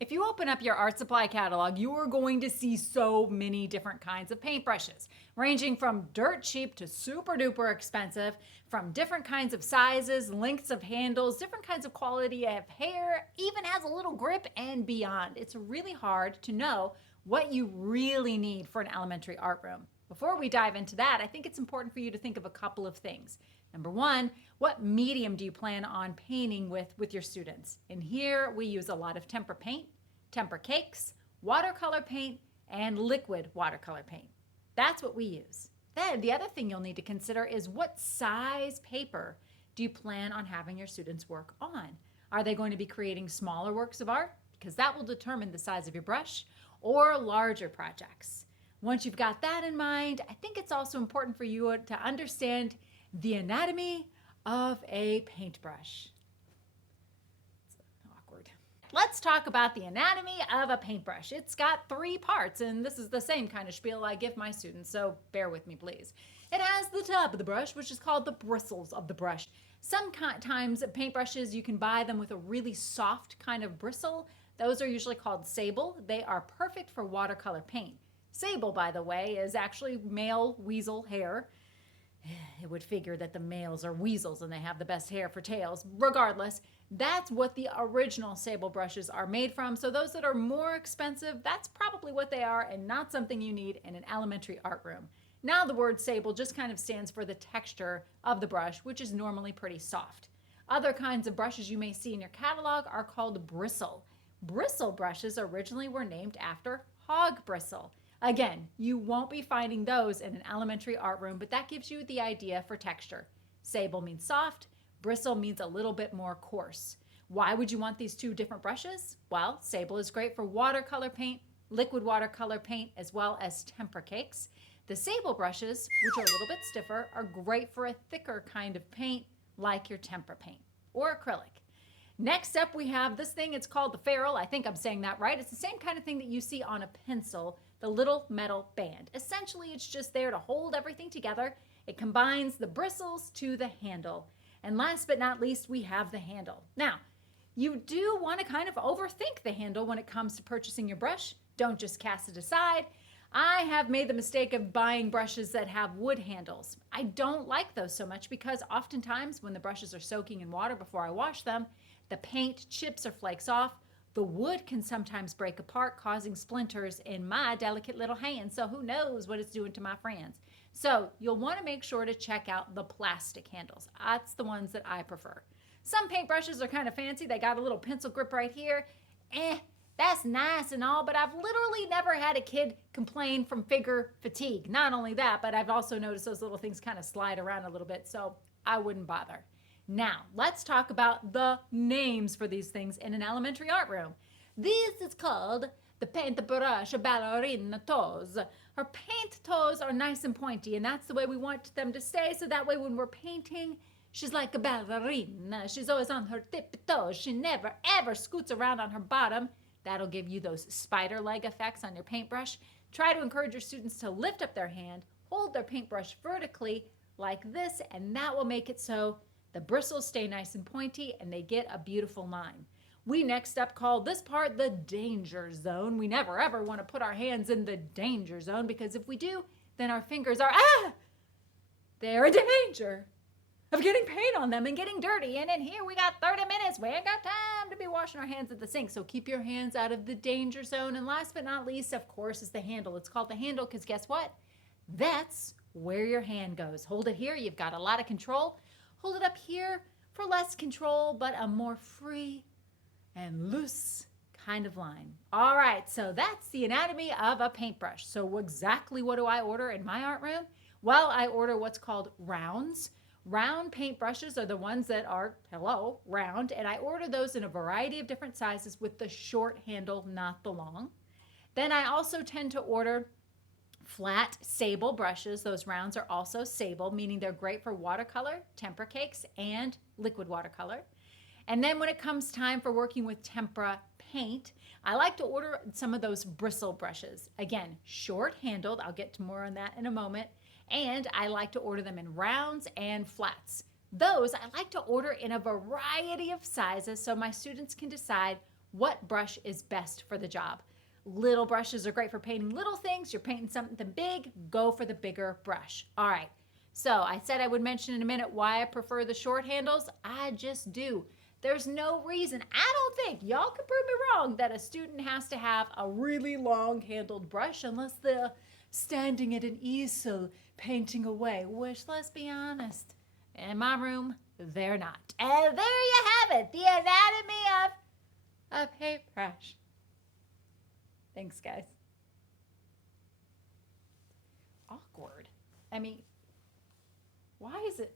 If you open up your art supply catalog, you are going to see so many different kinds of paintbrushes, ranging from dirt cheap to super duper expensive, from different kinds of sizes, lengths of handles, different kinds of quality of hair, even has a little grip and beyond. It's really hard to know what you really need for an elementary art room. Before we dive into that, I think it's important for you to think of a couple of things. Number one, what medium do you plan on painting with your students? And here we use a lot of tempera paint, tempera cakes, watercolor paint, and liquid watercolor paint. That's what we use. Then the other thing you'll need to consider is what size paper do you plan on having your students work on? Are they going to be creating smaller works of art? Because that will determine the size of your brush, or larger projects. Once you've got that in mind, I think it's also important for you to understand the anatomy of a paintbrush. It's awkward. Let's talk about the anatomy of a paintbrush. It's got three parts, and this is the same kind of spiel I give my students, so bear with me, please. It has the top of the brush, which is called the bristles of the brush. Sometimes paintbrushes, you can buy them with a really soft kind of bristle. Those are usually called sable. They are perfect for watercolor paint. Sable, by the way, is actually male weasel hair. It would figure that the males are weasels and they have the best hair for tails. Regardless, that's what the original sable brushes are made from. So those that are more expensive, that's probably what they are and not something you need in an elementary art room. Now the word sable just kind of stands for the texture of the brush, which is normally pretty soft. Other kinds of brushes you may see in your catalog are called bristle. Bristle brushes originally were named after hog bristle. Again, you won't be finding those in an elementary art room, but that gives you the idea for texture. Sable means soft, bristle means a little bit more coarse. Why would you want these two different brushes? Well, sable is great for watercolor paint, liquid watercolor paint, as well as tempera cakes. The sable brushes, which are a little bit stiffer, are great for a thicker kind of paint like your tempera paint or acrylic. Next up, we have this thing. It's called the ferrule. I think I'm saying that right. It's the same kind of thing that you see on a pencil, the little metal band. Essentially, it's just there to hold everything together. It combines the bristles to the handle. And last but not least, we have the handle. Now, you do want to kind of overthink the handle when it comes to purchasing your brush. Don't just cast it aside. I have made the mistake of buying brushes that have wood handles. I don't like those so much because oftentimes when the brushes are soaking in water before I wash them, the paint chips or flakes off. The wood can sometimes break apart, causing splinters in my delicate little hands. So who knows what it's doing to my friends. So you'll want to make sure to check out the plastic handles. That's the ones that I prefer. Some paintbrushes are kind of fancy. They got a little pencil grip right here. That's nice and all, but I've literally never had a kid complain from finger fatigue. Not only that, but I've also noticed those little things kind of slide around a little bit, so I wouldn't bother. Now, let's talk about the names for these things in an elementary art room. This is called the Paintbrush Ballerina Toes. Her paint toes are nice and pointy, and that's the way we want them to stay, so that way when we're painting, she's like a ballerina. She's always on her tippy toes. She never, ever scoots around on her bottom. That'll give you those spider leg effects on your paintbrush. Try to encourage your students to lift up their hand, hold their paintbrush vertically like this, and that will make it so the bristles stay nice and pointy and they get a beautiful line. We next up call this part the danger zone. We never ever want to put our hands in the danger zone because if we do, then our fingers are, they're in danger of getting paint on them and getting dirty. And in here we got 30 minutes. We ain't got time to be washing our hands at the sink. So keep your hands out of the danger zone. And last but not least, of course, is the handle. It's called the handle because guess what? That's where your hand goes. Hold it here. You've got a lot of control. Hold it up here for less control, but a more free and loose kind of line. All right, so that's the anatomy of a paintbrush. So exactly what do I order in my art room? Well, I order what's called rounds. Round paintbrushes are the ones that are, round, and I order those in a variety of different sizes with the short handle, not the long. Then I also tend to order flat sable brushes. Those rounds are also sable, meaning they're great for watercolor, tempera cakes, and liquid watercolor. And then when it comes time for working with tempera paint, I like to order some of those bristle brushes. Again, short handled. I'll get to more on that in a moment. And I like to order them in rounds and flats. Those I like to order in a variety of sizes so my students can decide what brush is best for the job. Little brushes are great for painting little things. You're painting something big, go for the bigger brush. All right. So I said I would mention in a minute why I prefer the short handles. I just do. There's no reason, I don't think, y'all can prove me wrong, that a student has to have a really long handled brush unless they're standing at an easel painting away, which, let's be honest, in my room, they're not. And there you have it, the anatomy of a paintbrush. Thanks, guys. Awkward. I mean, why is it?